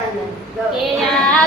કે આ